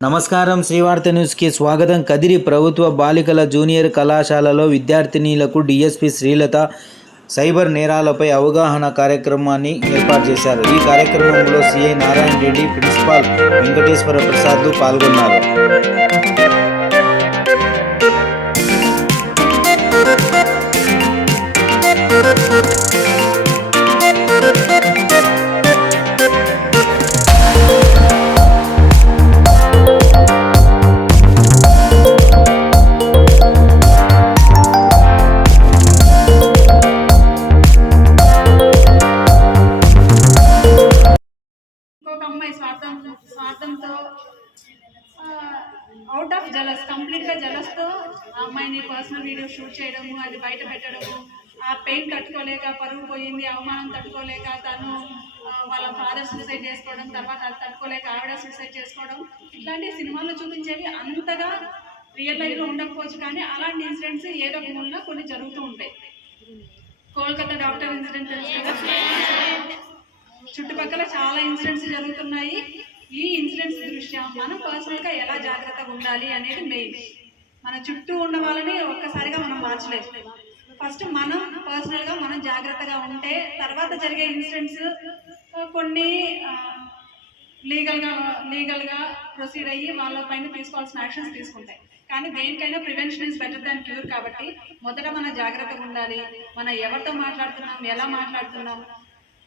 నమస్కారం. శ్రీవార్త న్యూస్కి స్వాగతం. కదిరి ప్రభుత్వ బాలికల జూనియర్ కళాశాలలో విద్యార్థినీలకు డీఎస్పీ శ్రీలత సైబర్ నేరాలపై అవగాహన కార్యక్రమాన్ని ఏర్పాటు చేశారు. ఈ కార్యక్రమంలో సిఐ నారాయణ రెడ్డి, ప్రిన్సిపాల్ వెంకటేశ్వర ప్రసాద్ పాల్గొన్నారు. ఇంకొక అమ్మాయి స్వార్థంతో అవుట్ ఆఫ్ జలస్, కంప్లీట్గా జలస్తో ఆ అమ్మాయిని పర్సనల్ వీడియో షూట్ చేయడము, అది బయట పెట్టడము, ఆ పెయిన్ తట్టుకోలేక, పరువు పోయింది, అవమానం తట్టుకోలేక తను వాళ్ళ ఫాదర్ సూసైడ్ చేసుకోవడం, తర్వాత అది తట్టుకోలేక ఆవిడ సూసైడ్ చేసుకోవడం, ఇట్లాంటి సినిమాల్లో చూపించేవి అంతగా రియల్ లైఫ్లో ఉండకపోవచ్చు, కానీ అలాంటి ఇన్సిడెంట్స్ ఏదో ఒక మూలన కొన్ని జరుగుతూ ఉంటాయి. కోల్కతా డాక్టర్ ఇన్సిడెంట్ తెలుసు కదా, చుట్టుపక్కల చాలా ఇన్సిడెంట్స్ జరుగుతున్నాయి. ఈ ఇన్సిడెంట్స్ దృష్ట్యా మనం పర్సనల్గా ఎలా జాగ్రత్తగా ఉండాలి అనేది మెయిన్. మన చుట్టూ ఉన్న వాళ్ళని ఒక్కసారిగా మనం మార్చలేదు. ఫస్ట్ మనం పర్సనల్గా మనం జాగ్రత్తగా ఉంటే తర్వాత జరిగే ఇన్సిడెంట్స్ కొన్ని లీగల్గా ప్రొసీడ్ అయ్యి వాళ్ళ పైన తీసుకోవాల్సిన యాక్షన్స్ తీసుకుంటాయి. కానీ దేనికైనా prevention is better than cure. కాబట్టి మొదట మనం జాగ్రత్తగా ఉండాలి. మనం ఎవరితో మాట్లాడుతున్నాం, ఎలా మాట్లాడుతున్నాం.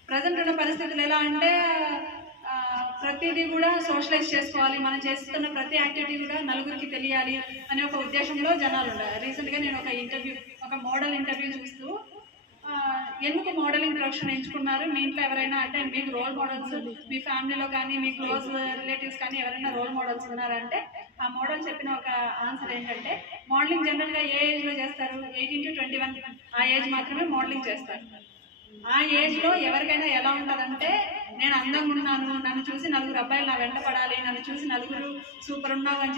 ప్రజెంట్ ఉన్న పరిస్థితులు ఎలా అంటే ప్రతిదీ కూడా సోషలైజ్ చేసుకోవాలి, మనం చేస్తున్న ప్రతి యాక్టివిటీ కూడా నలుగురికి తెలియాలి అనే ఒక ఉద్దేశంలో జనాలు ఉన్నారు. రీసెంట్గా నేను ఒక మోడల్ ఇంటర్వ్యూ చూస్తూ ఎందుకు మోడలింగ్ ప్రొఫెషన్ ఎంచుకున్నారు, మీ ఇంట్లో ఎవరైనా అంటే మీకు రోల్ మోడల్స్, మీ ఫ్యామిలీలో కానీ మీ క్లోజ్ రిలేటివ్స్ కానీ ఎవరైనా రోల్ మోడల్స్ ఉన్నారంటే ఆ మోడల్ చెప్పిన ఒక ఆన్సర్ ఏంటంటే, మోడలింగ్ జనరల్గా ఏ ఏజ్లో చేస్తారు, 18 to 21 ఆ ఏజ్ మాత్రమే మోడలింగ్ చేస్తారు. ఆ ఏజ్లో ఎవరికైనా ఎలా ఉంటుందంటే, నేను అందంగా ఉన్నాను, నన్ను చూసి నలుగురు అబ్బాయిలు నా వెంట పడాలి, నన్ను చూసి నలుగురు సూపర్ ఉన్నావు అని